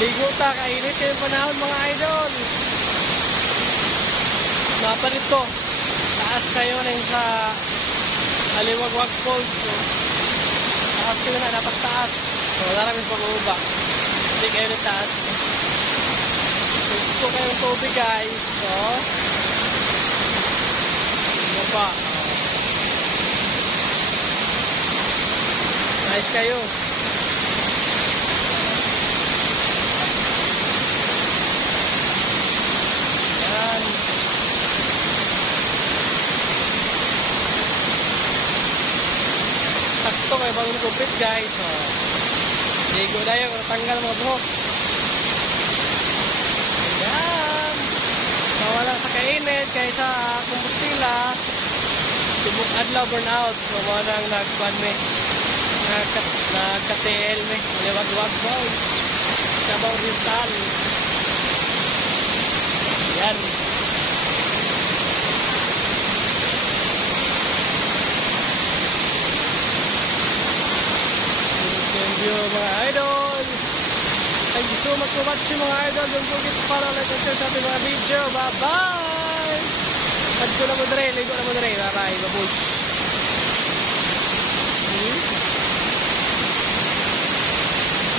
Ligo ta, kainit yung panahon mga idol. Napalit ko. Taas kayo rin sa Aliwagwag Falls. So, taas kayo na, napas taas. So, maraming pag-uba. Hindi kayo rin taas. So, gusto kayong tubig guys. So, ano pa? Nice kayo. Yan. Sakto kayo bagong kupit guys. So, ligo tayo kung tanggal mga buhok. Yan. Mawala sa kainit kaysa kumbustila. Tubok adlaw burnout. So, mga nang nagkuhan me. Nagka-TL me. Aliwagwag Falls. Sabaw Rizal. Yan. Thank you mga idol. Thank you so much for watching mga idol. Don't forget to follow, like, and share sa ating mga video. Bye bye. Ligo na mo dre. Bye bye. Babush.